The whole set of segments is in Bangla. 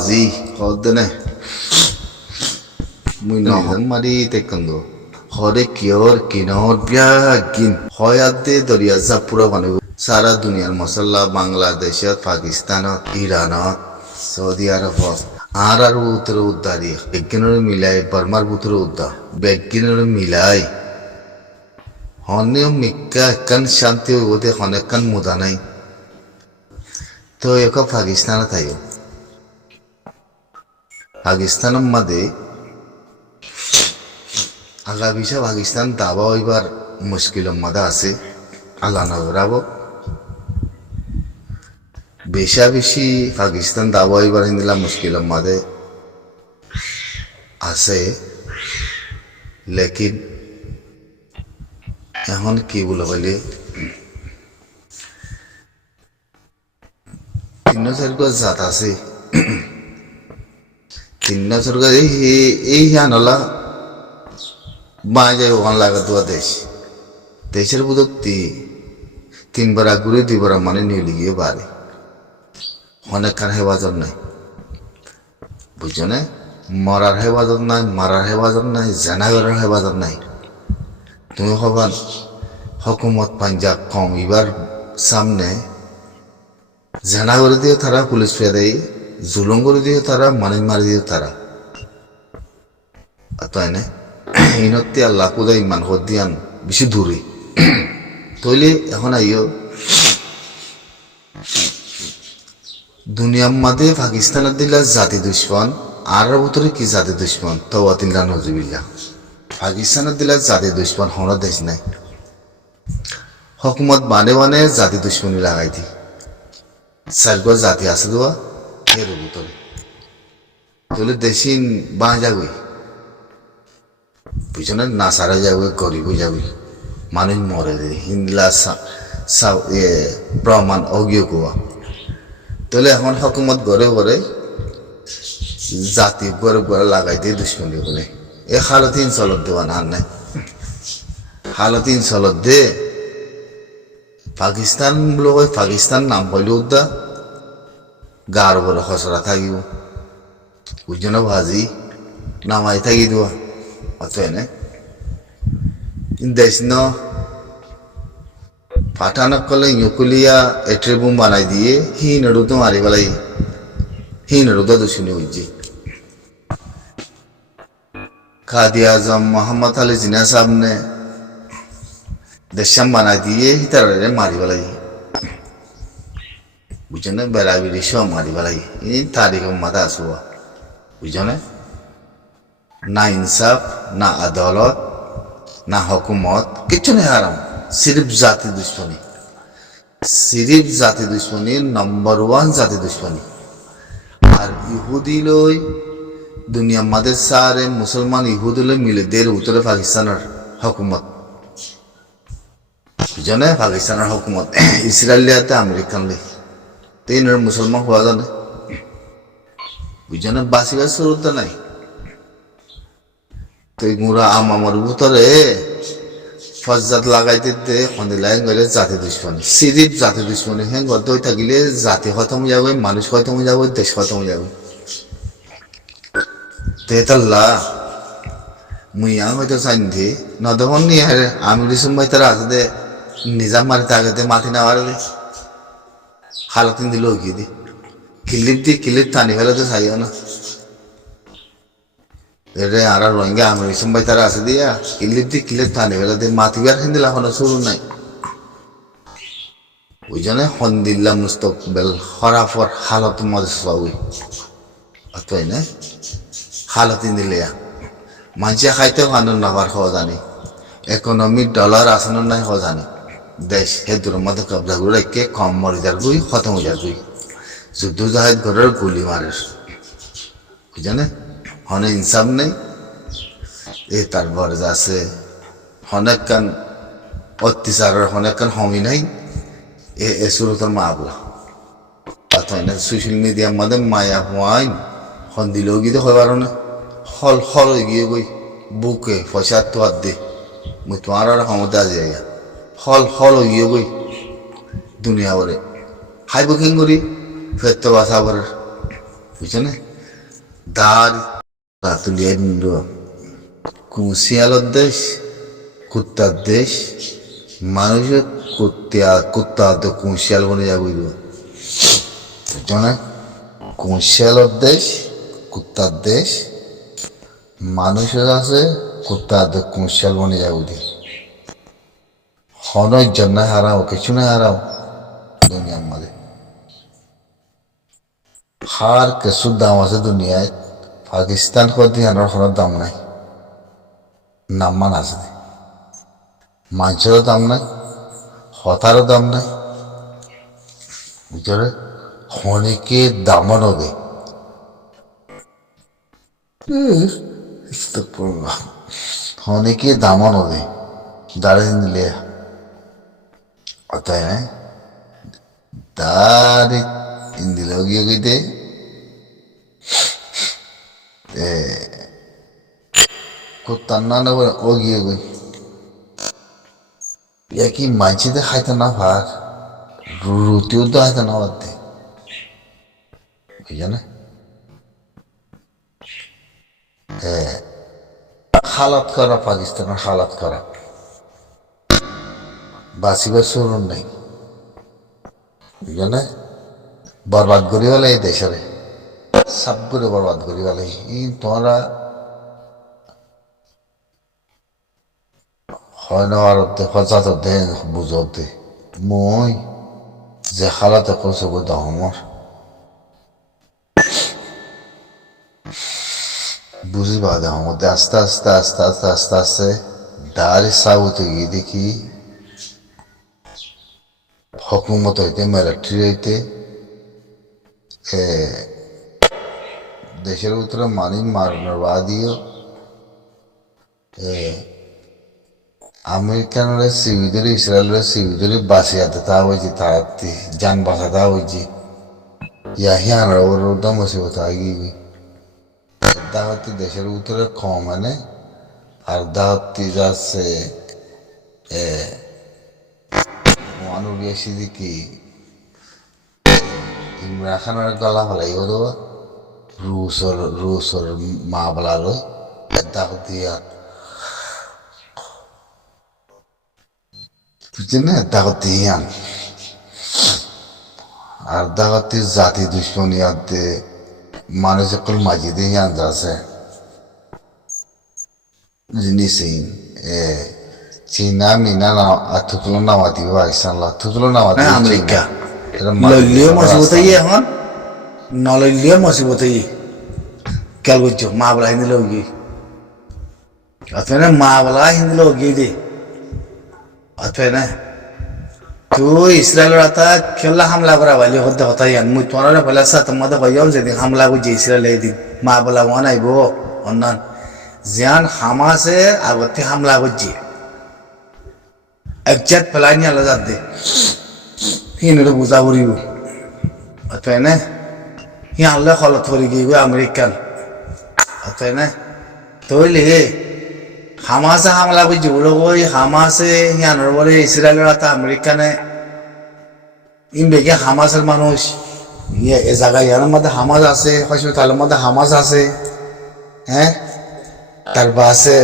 বাজি হদনে মুই নহন মারি তেকন্দো হরে কিয়র কিনর বিয়াগিন হয়াতে দরিয়া জাপুরা বানাবো সারা দুনিয়ার মশলা বাংলাদেশত পাকিস্তানত ইরানত সৌদি আরবত আর উত্তর উদ্দারি বেগিনের মিলাই বর্মার উত্তর উদ্দা বেগিনের মিলাই হনে মিক্কা একখান শান্তি হইবতে হনেকখান মুদা নাই তো এক পাকিস্তান থাইও পাকিস্তানের মাঝে আগা পিছা পাকিস্তান দাবা হইবার মুশকিলের মাঝে আছে আল্লাহ নজরাবো বেশা বেশি পাকিস্তান দাবা হইবার হিন্দিলা মুশকিলের মাঝে আছে লেকিন এখন কি বলে বলে তিন চারগো জাত আছে তিন চারগো এই হানলা বাঁ যায় ওখান লাগা দোয়া দেশের বুধক্তি তিনবার ঘুরে দুইবার মানে নিয়ে গিয়ে বাড়ে অনেকখান হেফাজত নাই বুঝছো না মরার হেফাজত নাই মারার হেফাজত নাই জানাগরের হেফাজত নাই তুমি হবান হকুমত পাঞ্জাব কম এবার সামনে জানা করে দিও তারা পুলিশ ফেলে দেয় জুলুম করে দিও তারা মানুষ মারি দিও তারা তাই না ইনতে আল্লাহ কোদা ইমান হদ দিয়ান বেশি দূরে তৈলে এখন আইও দুনিয়ার মাঝে পাকিস্তানের দিলা জাতি দুশ্মন আর ভিতরে কি জাতি দুশ্মন তওয়াতিল্লা নজুবিল্লা পাকিস্তানের দিলা জাতি দুশ্মন হন দেশ নাই হকুমত বানে বানে জাতি দুশ্মনী লাগাই দি চারগো জাতি আছে দোয়া এর ভিতরে তাহলে দেশিন বাঁ যাবি বুঝছো না সারা যাবে গরিব যাবি মানুষ মরে দে হিন্দলা প্রমাণ অজ্ঞ কোয়া তাহলে এখন হকুমত ঘরে ঘরে জাতি ঘরে ঘরে লাগাই দিয়ে দুশ্মনী বলে এ হালতিন চলত দেওয়া না নাই হালতিন চলত দে পাকিস্তান লোক পাকিস্তান নাম পাইলে উদ্দা গার বড় খসড়া থাকিব বুঝছো না ভাজি নামাই থাকি দেওয়া অত এনে দেশ ন পাঠানক কলে ইউকুলিয়া এট্রে বুম বানাই দিয়ে হি নড়ু তো মারি পেলাই হি নড়ু তো শুনে বুঝছি কাদি আজম মোহাম্মদ আলী জিনা সাহেব ने দেশাম বানাই দিয়ে হি তারা মারি পেলাই বুঝছো না বেড়াবিড়ি সব মারি পেলাই এই তারিখ মাথা আসুয়া বুঝছো না না ইনসাফ না আদালত না হকুমত কিচ্ছু নেই হারাম সিরিফ জাতি দুশ্মনী সিরিফ জাতি দুশ্মনী নম্বর ওয়ান জাতি দুশ্মনী আর ইহুদি লই দুনিয়া মাদের সারে মুসলমান ইহুদি লই মিলে দের উত্তরে পাকিস্তানের হকুমত বুঝনে পাকিস্তানের হকুমত ইসরায়েলিয়াতে আমেরিকান লই তিনের মুসলমান হওয়া জানে বুঝনে বাসিবার সুরত নাই তো গুড়া আমার ভিতরে ফজাত লাগাইতে দে খন্দিলাই গেলে জাতি দুশ্মনী সিরিফ জাতি দুশ্মনী হ্যাঁ গত থাকিলে জাতি খতম যাবে মানুষ খতম যাবে দেশ খতম যাবে তেতাল্লা মুইয়া হয়তো চাইনি নদমন নিয়ে হারে আমি সময় তারা আছে দে নিজাম মারি থাকে মাথি না মারে দে হালতিন দিল কি দি কিলিপ টানি ফেলে তো চাইও না এরে আর রোহিঙ্গা আমি সময় তারা আছে দিয়া কিলিপ টানি ফেলে দে মাতিবার হিন্দিলা হলো শুরু নাই ওই জন্য হন্দিল্লা মুস্তকবেল হরাফর হালত মজা সবাই অতই না হালতিন দিলে মানুষে খাইতেও কানুন নাবার হওয়া জানি ইকোনমিক ডলার আসানোর নাই হওয়া জানি দেশ হেদুর মধ্যে কবজা করে রেখে কম মরি যার গুই খতম হয়ে যার গুই যুদ্ধ জাহাজ ঘরের গুলি মারের বুঝানে হনে ইনসাফ নেই এ তারপর আছে অনেক কান অত্যাচারের অনেক কান হমি নাই এ সুরতর মা আবলা অথবা সোশ্যাল মিডিয়ার মধ্যে মায়া হওয়াইন হন দিলেও গিয়ে হবার না হল হল হয়ে গিয়ে গই বুকে পয়সা তো আর দে মুই তোমার আর ক্ষমতা আজ হল হল হয়ে গিয়ে গই দুনিয়া বলে হাই বুকিং করি ফের তো বাসা বলে বুঝছে না দার তুলিয়ে নিল কুশিয়ালোর দেশ কুত্তার দেশ মানুষের কুত্তা তো কুশিয়াল বনে যাবই না কুশিয়ালোর দেশ কুত্তার দেশ মানুষের আছে কুত্তা তো কুশিয়াল বনে যাবি হনর জন্য হারাও কিছু না হারাও দুনিয়ার মাঝে হার কিছুর দাম আছে দুনিয়ায় পাকিস্তান করতে আনার কোনো দাম নাই নাম্মান আছে মাংসেরও দাম নাই হতারও দাম নাই বুঝলে খনিকে দামও নবে খনিকে দামও নবে দাঁড়িয়ে নিলে অতএব দাঁড়ি দিলে গিয়ে গিয়ে কুত্তার না নেব ও গিয়ে গই কি মানছিতে খাইতে না ভার রুটিও তো খাইতে না বাদ দে বুঝলে হালাত খারাপ পাকিস্তানের হালাত খারাপ বাঁচিবার শুরুন নাই বুঝলে বরবাদ করি বলে এই দেশের সব করে বরবাদ করি বলে তোমরা হয় না আর হজাতে দে বুঝতে মই যে হালাতে করছে বই দাও আমার বুঝিবা দেহ মধ্যে আস্তে আস্তে আস্তে আস্তে আস্তে আস্তে দাঁড়ি সাউতে গিয়ে দেখি হকুমত হইতে মিলিটারি হইতে দেশের ভিতরে মানি মারানোর বাদিও আমেরিকানরা সিভিদের ইসরায়েলের সিভিদের বাঁচিয়াতে তা হয়েছে তাড়াতাড়ি যান বাঁচাতে হয়েছে ইয়াহিয়ান ওর দাম মুসিবত আগিয়ে দাওয়াতি দেশের ভিতরে কম মানে আর দাওয়াতি যাচ্ছে মানুষ সিদ্দিকি ইমরান খানের গলা ফেলাই ও রুসর মা বলালো দাওয়াতি বুঝছেন না দাওয়াতি আর দাওয়াতির জাতি দুশ্মনী আদে মানুষ সকল মাজিদে আছে জিনিস চীনা মিনা থুকলো নামাতি পাকিস্তান থুকলো নামাতি আমেরিকা লইলিও মসিবত এখন নলইলিও মসিবত কেল করছো মা বলা হিন্দি লোকি অথবা মা বলা হিন্দি লোকি দে অথবা তুই ইসরায়েলের আতা খেলা হামলা করা বাইলে হতে হতাই মুই তোমার পয়লা সা তোমাদের কইয়াল যেদিন হামলা করছে ইসরায়েল এদিন মা বলা ওয়ান আইব অন্যান জিয়ান হামাসে আগতে হামলা করছে একজাত ফেলাই নিয়ে আলাদা দে হিনে বুঝা করিব অথবা না হি আল্লাহ খলত করি গিয়ে আমেরিকান অথবা না তৈলে হামাসে হামলা করছে বলে ওই হামাসে হিয়ানোর বলে ইসরায়েলের আতা আমেরিকানে ইনবেগে হামাসের মানুষ এ জায়গায় ইয়ার মধ্যে হামাজ আছে হসপিটালের মধ্যে হামাজ আছে হ্যাঁ তারপর আছে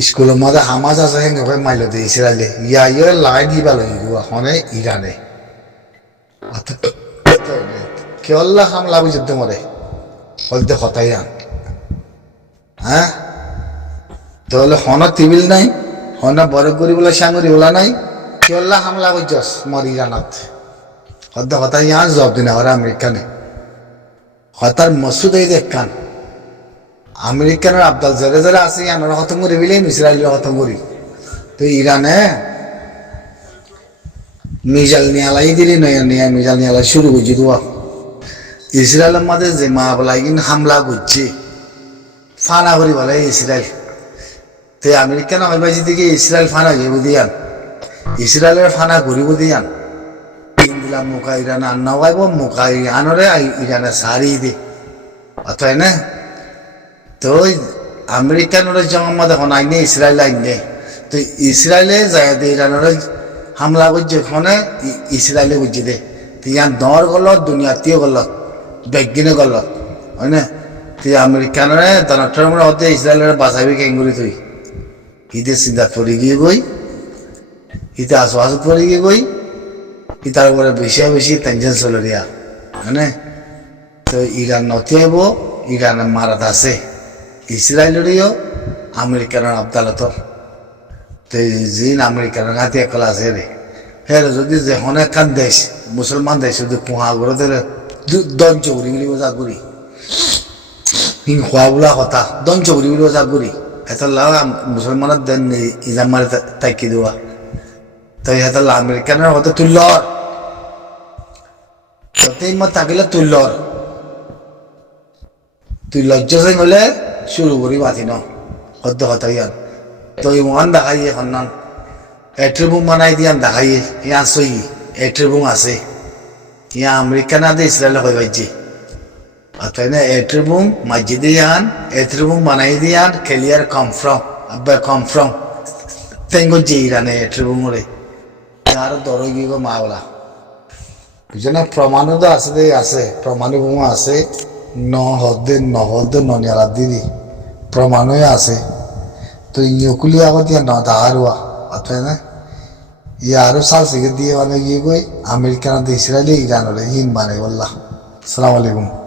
স্কুলের মধ্যে হামাজ আছে হেঙ্গে ভাই মাইল দিয়ে ইসরায়েলে ইয়ে লাগাই দিবা লাগিব এখনে ইরানে কেল্লা হামলা বুঝতে মরে বলতে হতাই হ্যাঁ তাহলে হন টিবিল নাই হন বড় করি বলে সাঙ্গরি বলা নাই কেল্লা হামলা করছস মরি জানাত হদ্দ কথা ইয়া জব দিন আর আমেরিকানে হতার মসুদ এই দেখান আমেরিকানের আবদাল জেরে জেরে আছে ইয়ানোর হতম করি বিলেন ইসরায়েলের হতম করি তো ইরানে মিজাইল নিয়ালাই দিলি নয়া মিজাইল নিয়ালাই শুরু করছি দোয়া ইসরায়েলের মাঝে যে মা বলাই কিন্তু হামলা করছে ফানা করি বলে ইসরায়েল তে আমেরিকান হইবাজি দিকে ইসরায়েল ফানা যাইব দিয়ান ইসরায়েলের ফানা ঘুরিব দিয়ান দিলাম মোকা ইরান আন্না গাইব মোকা আনরে ইরানে সারি দে অথয় না তো আমেরিকানরে জমা দেখুন আইনে ইসরায়েল আইনে তো ইসরায়েলে যায় দে ইরানরে হামলা করছে ফোনে ইসরায়েলে বুঝছে দে তো ইয়ান দর গলত দুনিয়াতেও গলত বেগিনে গলত হয় না তুই আমেরিকানরে ডোনাল্ড ট্রাম্পের হতে ইসরায়েলের বাঁচাবি কেঙ্গুরি তুই ইতে চিন্তা পড়ি গিয়ে গই ইতে আশপাশত পড়ি গিয়ে গই ইতার উপরে বেশি বেশি টেনশন চলে দিয়া মানে তো ইরান নতিয়াইব ইরানের মারাত আছে ইসরায়েলেরও আমেরিকানের আবদালতর তো জিন আমেরিকানের হাতে একলা আছে রে হ্যাঁ যদি যে অনেক দেশ মুসলমান দেশ যদি কুহা করে দিলে দঞ্চ করি বলি বোঝা করি খোৱা বোলা কথা দঞ্চ করি বলি বোঝা করি এটা লাগা মুসলমানের দেন ইজাম মারে তাকি দেওয়া তো এটা আমেরিকানের হতে তুল্যর তাতেই মত থাকিলে তুল্যর তুই লজ্জা হলে শুরু করি মাতি ন সদ্য কথা ইয়ান তো ইমান দেখাই এখন নান এট্রিবুং বানাই দিয়ান দেখাই ইয়া সই এট্রিবুং আছে ইয়া আমেরিকা না দে ইসরায়েল হয়ে পাইছে অতএব না এট্রিবুং মসজিদে যান এট্রিবুং বানাই দিয়ান ক্লিয়ার কনফার্ম তেঙ্গো যে ইরানে এট্রিবুং রে আর দর গিয়ে মাওলা বুঝে না প্রমাণও তো আছে আছে প্রমাণ আছে নহদে ননিয়ালা দিদি প্রমাণই আছে তো ইয়কুলি আগত ইয়া নদাহারুয়া অতএব না ইয়া আরো সাল থেকে দিয়ে মানে গিয়ে গই আমেরিকান ইসরায়েলি ইরান হলে হিন মানে বললাম আসসালামু আলাইকুম